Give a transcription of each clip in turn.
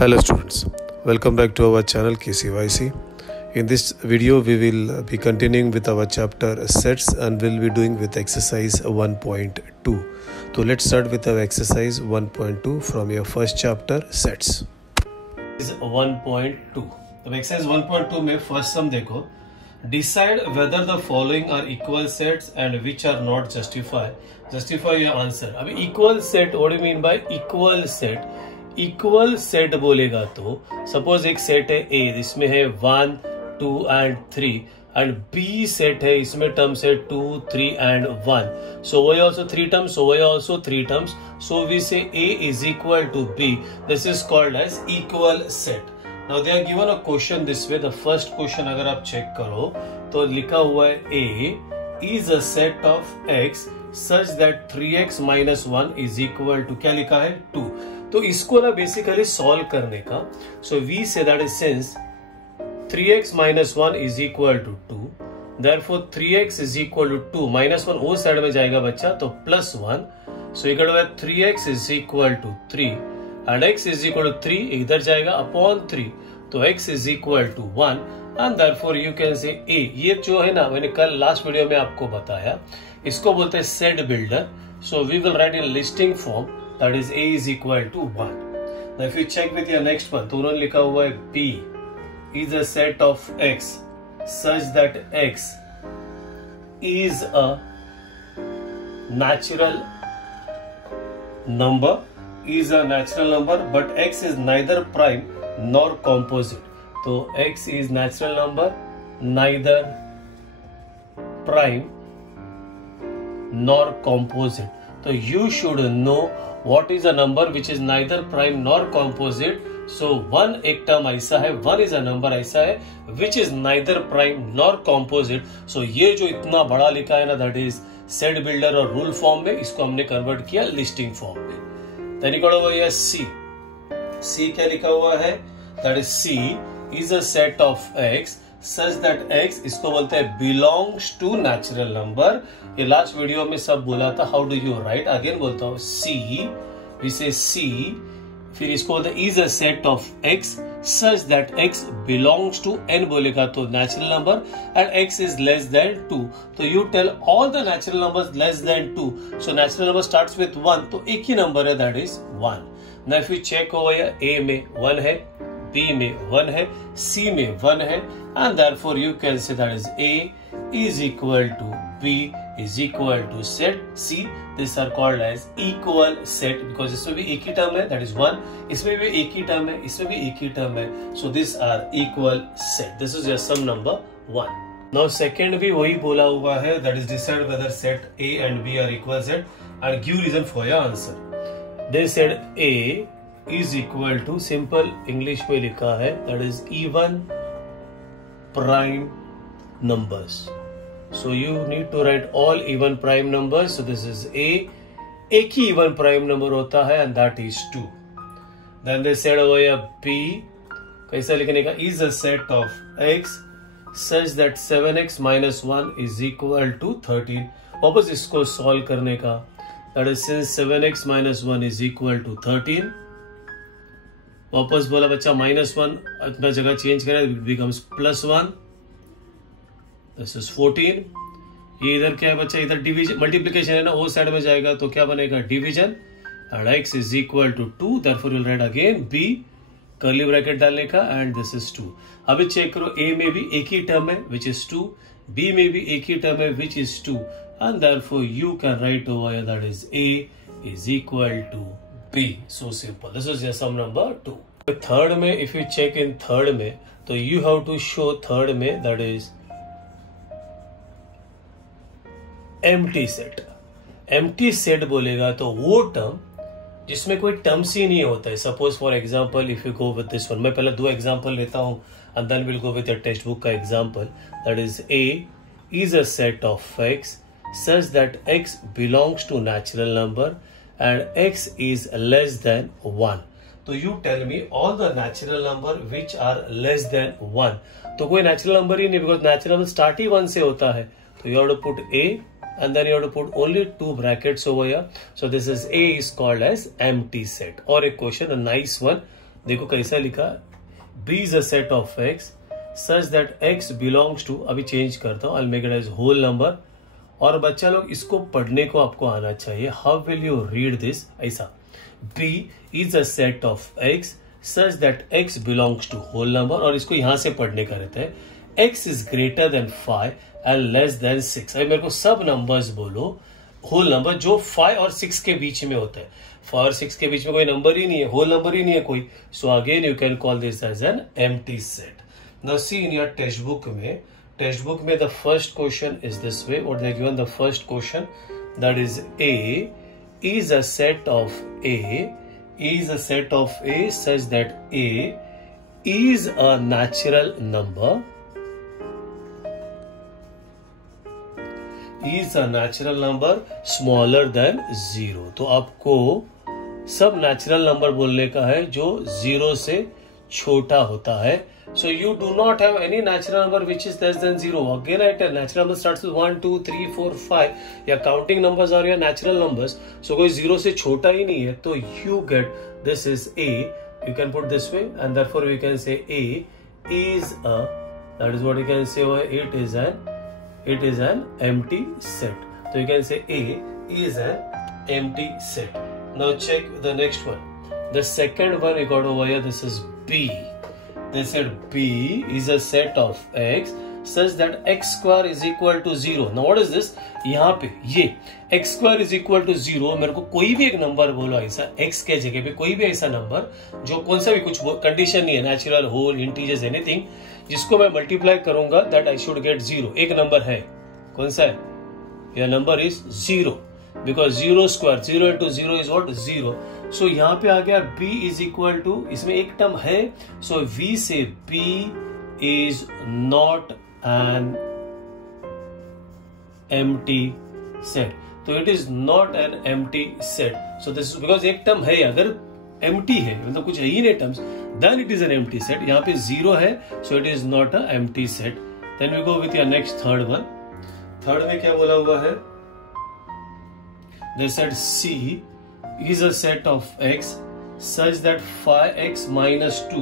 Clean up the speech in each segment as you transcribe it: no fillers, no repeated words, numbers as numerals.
Hello students, welcome back to our channel KCYC. In this video we will be continuing with our chapter sets and we'll be doing with exercise 1.2. So let's start with our exercise 1.2 from your first chapter sets. Is 1.2. अब exercise 1.2 में first sum देखो. Decide whether the following are equal sets and which are not. Justify your answer. अभी equal set, what do you mean by equal set? Equal set बोलेगा तो suppose एक set है ए, इसमें है 1, 2 एंड 3 एंड बी सेट है, इसमें terms है 2, 3 एंड 1. सो वो ऑल्सो 3 टर्म्स, सो वो also 3 terms. So we say A is equal to B. This is called as equal set. Now they are given a question this way. The first question अगर आप check करो तो लिखा हुआ है A is a set of X such that 3x - 1 is equal to, क्या लिखा है 2. तो इसको ना बेसिकली सॉल्व करने का, so we say that is since 3x - 1 is equal to 2, therefore 3x is equal to 2, -1 वो साइड में जाएगा बच्चा तो +1. So equal to 3x is equal to 3 and x is equal to 3 इधर जाएगा अपॉन 3, तो x is equal to 1 and therefore you can say a. ये जो है ना, मैंने कल लास्ट वीडियो में आपको बताया, इसको बोलते हैं set builder. So we will write in listing form, that is a is equal to 1. Now if you check with your next one, तो उन्होंने लिखा हुआ है b is a set of x such that x is a natural number, but x is neither prime nor composite. तो x is natural number, neither prime nor composite. So you should know what is a number which is neither prime nor composite. So one एक term ऐसा है, one is a number ऐसा है which is neither prime nor composite. So ये जो इतना बड़ा लिखा है ना, that is सेट बिल्डर और रूल फॉर्म में, इसको हमने कन्वर्ट किया लिस्टिंग फॉर्म में. then निकला हुआ है C क्या लिखा हुआ है, that is C is a set of x such that x, इसको बोलते हैं belongs to natural number. ये लास्ट वीडियो में सब बोला था, how do you right, again बोलता हूँ C, we say C, फिर इसको बोलते हैं is a set of x such that x belongs to n बोलेगा तो natural number and x is less than 2. तो you tell all the natural numbers less than 2. So natural number starts with 1, तो एक ही number है, that is 1. Now if you check over here, A में 1 है, B में 1 है, C में 1 है, and therefore you can say that is A is equal to B is equal to set C. These are called as equal set because इसमें भी एक ही टर्म है, that is 1, इसमें भी एक ही टर्म है, इसमें भी एक ही टर्म है. So these are equal set. This is your sum number 1. Now second भी वही बोला हुआ है, that is decide whether set A and B are equal set and give reason for your answer. They said A is equal to, simple English में लिखा है, that is even prime numbers. So you need to write all even prime numbers. So this is A. एक ही even prime number होता है and that is 2. Then they said over here B, कैसा लिखने का, is a set of x such that 7x - 1 is equal to 13. वापस इसको solve करने का, that is since 7x - 1 is equal to 13. वापस बोला बच्चा -1 अपना जगह चेंज करें, it becomes +1. This is 14. ये इधर क्या है बच्चा, इधर डिवीजन मल्टीप्लिकेशन है ना, वो साइड में जाएगा तो क्या बनेगा, division, and x is equal to 2. Therefore you will write again b, curly bracket डालने का, एंड दिस इज 2. अभी चेक करो, a में भी एक ही टर्म है विच इज 2, b में भी एक ही टर्म है which is 2, and therefore you can write over here that is a is equal to b. So simple. This is your sum number 2. Third में if you check in third में, तो you have to show third में that is empty set. Empty set बोलेगा तो वो term जिसमें कोई terms ही नहीं होता है. Suppose for example if you go with this one, मैं पहले 2 एग्जांपल लेता हूं and then will go with your text book का एग्जांपल. दैट is A is a set of x such that x belongs to natural number and x is less than 1. तो you tell me all the natural number which are less than 1. तो कोई natural number ही नहीं, because natural number start ही 1 से होता है. तो you have to put A and then you have to put only 2 brackets over here. So this is A is called as empty set. Or a question, a nice one, देखो कैसा लिखा, B is a set of x such that x belongs to, अभी change करता हूँ, I'll make it as whole number। और बच्चा लोग इसको पढ़ने को आपको आना चाहिए। How will you read this? ऐसा, B is a set of x such that x belongs to whole number, और इसको यहां से पढ़ने का रहता है, x is greater than 5 and less than 6। अभी मेरे को सब नंबर्स बोलो, होल नंबर जो 5 और 6 के बीच में होता है। 5 और 6 के बीच में कोई नंबर ही नहीं है, होल नंबर ही नहीं है कोई। So again you can call this as an empty set. Now see in your text book में the first question is this way, और they given the first question that is A is a set of A such that A is a natural number, smaller than 0। तो आपको सब natural number बोलने का है जो 0 से छोटा होता है। So you do not have any natural number which is less than 0. Again I tell, natural number starts with 1, 2, 3, 4, 5. या counting numbers are your natural numbers. So कोई 0 से छोटा ही नहीं है, तो you get this is A. You can put this way, and therefore we can say A is a, that is what you can say, it is an empty set. So you can say A is an empty set. Now check the next one. The second one we got over here, this is B. They said B is a set of x such that x square is equal to 0. Now what is this? यहाँ पे ये x square is equal to 0, मेरे को कोई भी एक number बोलो ऐसा, x के जगह पे कोई भी ऐसा नंबर जो कौन सा भी, कुछ कंडीशन नहीं है, नेचुरल, होल, इंटीजर्स, एनीथिंग, जिसको मैं मल्टीप्लाई करूंगा दैट आई शुड गेट 0। एक नंबर है, कौन सा है? यह number is 0, because 0 square, 0 into 0 is what? 0। सो यहाँ पे आ गया B इज इक्वल टू, इसमें एक टर्म है, so V say B is not an empty set. तो it is not an empty set. So this is because एक term है, अगर एम्प्टी है मतलब कुछ है ही नहीं terms, then it is an empty set. यहाँ पे 0 है, so it is not a empty set. Then we go with your next third one. Third में क्या बोला हुआ है? They said C is a set of x such that 5x minus 2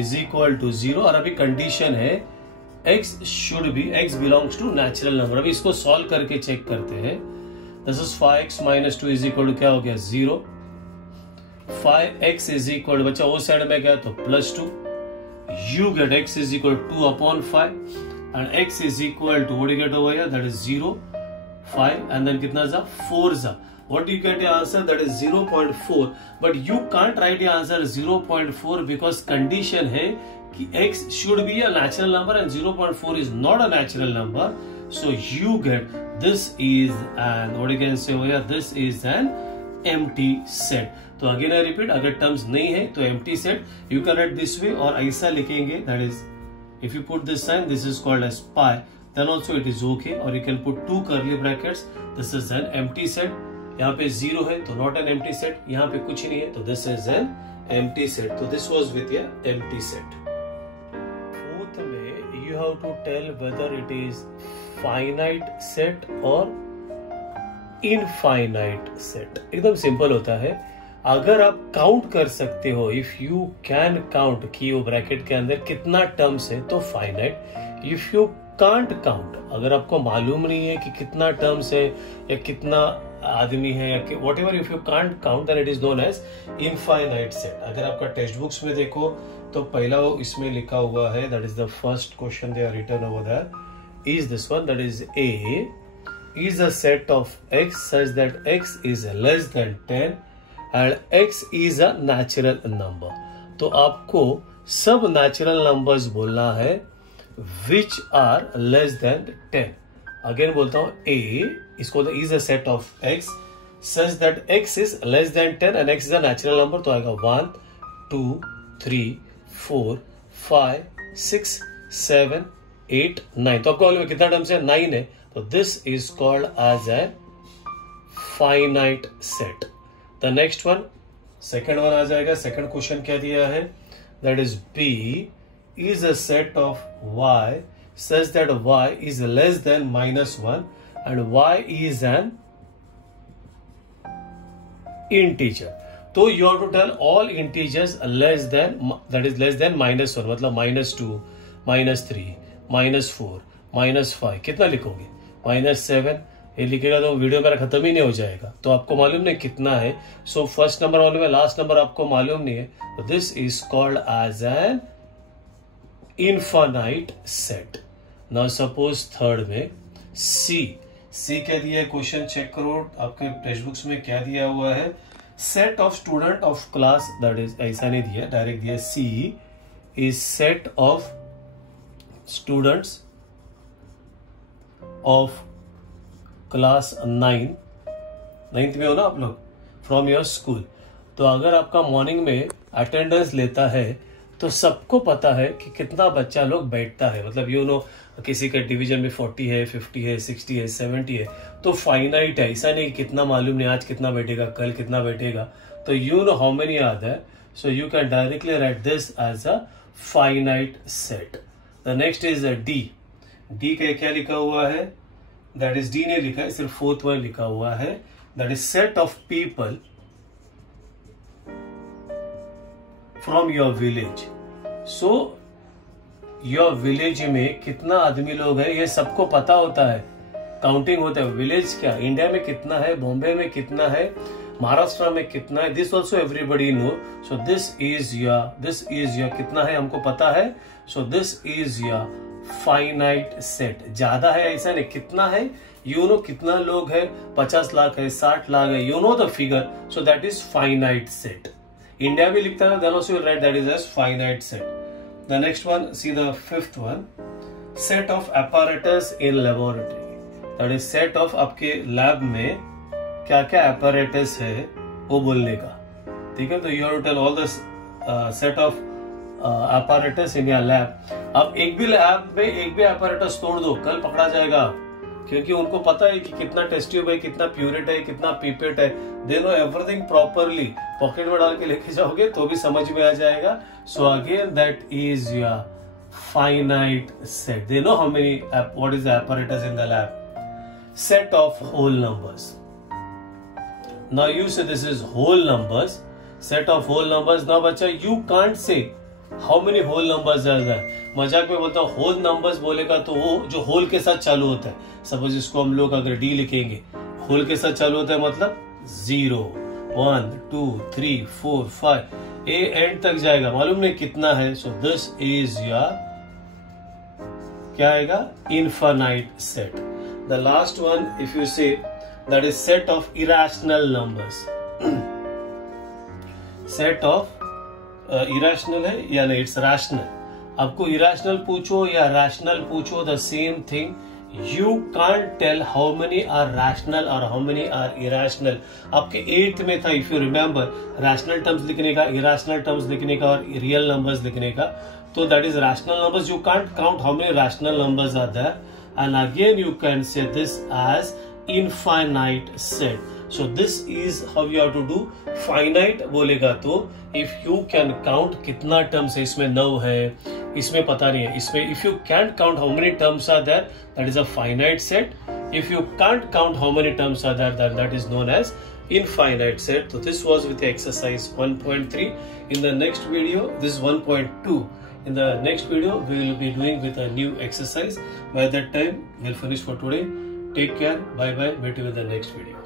is equal to 0, और अभी condition है x should be, x belongs to natural number। अभी इसको सॉल्व करके चेक करते हैं। This is 5x minus 2 is equal to क्या हो गया? 0। 5x is equal to, बच्चा वो साइड में गया तो +2, you get x is equal to 2 upon 5 and x is equal to, what do you get over here? That is 0, 5 and then कितना जा? 4 जा। What do you get your answer? That is 0.4, but you can't write your answer 0.4 because condition है कि x should be a natural number and 0.4 is not a natural number. So you get this is an, what you can say over here, this is an empty set. तो again I repeat, अगर terms नहीं है तो empty set you can write this way, और ऐसा लिखेंगे, that is if you put this sign, this is called as pi, then also it is okay, or you can put 2 curly brackets, this is an empty set। यहाँ पे 0 है तो not an empty set, यहाँ पे कुछ नहीं है तो this is an empty set. तो this was with your empty set. Fourth में you have to tell whether it is finite set और इनफाइनाइट सेट। एकदम सिंपल होता है, अगर आप काउंट कर सकते हो, इफ यू कैन काउंट कि वो ब्रैकेट के अंदर कितना टर्म्स है तो finite. If you can't count, अगर आपको मालूम नहीं है कि कितना टर्म्स है या कितना आदमी है या whatever, if you can't count then it is known as infinite set. अगर आपका टेक्स्ट बुक्स में देखो तो पहला इसमें लिखा हुआ है, that is the first question they are written over there, is this one, that is A is a set of x such that x is less than 10 and x is a natural number। तो आपको सब natural numbers बोलना है which are less than 10। Again बोलता हूं, A इसको is a set of x such that x is less than 10 and x is a natural number। तो आएगा 1, 2, 3, 4, 5, 6, 7, 8, 9। तो आपको मालूम है कितना टर्म्स है? 9 है। तो this is called as a finite set. The next one, second one आ जाएगा। सेकेंड क्वेश्चन क्या दिया है? That is B is a set of y such that y is less than -1 and y is an integer। तो you have to tell all integers less than, that is less than -1, मतलब -2, -3, -4, -5, कितना लिखोगे? -7, ये लिखेगा तो video मेरा खत्म ही नहीं हो जाएगा। तो आपको मालूम नहीं कितना है, सो फर्स्ट नंबर मालूम है, लास्ट नंबर आपको मालूम नहीं है, तो this is called as an infinite set. Now suppose third में सी क्या दिया है, क्वेश्चन चेक करो आपके टेक्स्ट बुक्स में क्या दिया हुआ है, set of student of class, that is, ऐसा नहीं दिया, डायरेक्ट दिया C is set of students of class 9th में हो ना आप लोग, फ्रॉम योर स्कूल। तो अगर आपका मॉर्निंग में अटेंडेंस लेता है तो सबको पता है कि कितना बच्चा लोग बैठता है, मतलब यू नो किसी का डिवीजन में 40 है, 50 है, 60 है, 70 है, तो फाइनाइट है, ऐसा नहीं कितना मालूम नहीं आज कितना बैठेगा, कल कितना बैठेगा, तो you know how many are there, so you can directly write this as a finite set. The next is D का क्या लिखा हुआ है, दैट इज डी ने लिखा है, सिर्फ 4th वन लिखा हुआ है, that is set of people from your village. So your village में कितना आदमी लोग है ये सबको पता होता है, काउंटिंग होता है। विलेज क्या, इंडिया में कितना है, बॉम्बे में कितना है, महाराष्ट्र में कितना है, this also everybody know. So this is your कितना है हमको पता है, सो this is your finite set. ज्यादा है ऐसा नहीं, कितना है यू नो, कितना लोग है, 50 लाख है, 60 लाख है, you know the figure, so that is finite set. India भी लिखता है, then also you write that is as finite set. The next one, see the 5th one, set of apparatus in laboratory. That is set of आपके lab में क्या क्या apparatus है वो बोलने का, ठीक है। तो you have to tell all the set of apparatus in your lab. अब एक भी लैब में एक भी apparatus तोड़ दो, कल पकड़ा जाएगा, क्योंकि उनको पता है कि कितना टेस्ट ट्यूब है, कितना प्यूरेट है, कितना पीपेट है, they know everything properly. Pocket में डाल के लेके जाओगे तो भी समझ में आ जाएगा। So again that is your finite set. They know how many, what is the apparatus in the lab. Set of whole numbers. Now you say this is whole numbers. Set of whole numbers. Now बच्चा you can't say how many whole numbers are there. मजाक में बोलता हूँ whole numbers बोलेगा तो वो जो whole के साथ चालू होता है, सपोज इसको हम लोग अगर D लिखेंगे, whole के साथ चालू होता है मतलब 0, 1, 2, 3, 4, 5, ए एंड तक जाएगा, मालूम नहीं कितना है। सो दिस इज योर क्या आएगा, infinite set. The last one if you से that is set of irrational numbers. Set of irrational है या नहीं, इट्स रैशनल। आपको इरेशनल पूछो या रैशनल पूछो, the same thing, you can't tell how many are rational और हाउ मेनी आर इरेशनल। आपके 8th में था, if you remember, rational terms लिखने का, इरेशनल टर्म्स लिखने का और रियल नंबर्स लिखने का। तो that is rational numbers, you can't count how many rational numbers are there, and again you can say this as infinite set. So this is how you have to do. Finite बोलेगा तो if you can count कितना terms है, इसमें 9 है, इसमें पता नहीं है, इसमें if you can't count how many terms are there, that is a finite set. If you can't count how many terms are there, then that is known as infinite set. So this was with the exercise 1.3. In the next video, this is 1.2. In the next video, we will be doing with a new exercise. By that time, we'll finish for today. Take care. Bye bye. Meet you in the next video.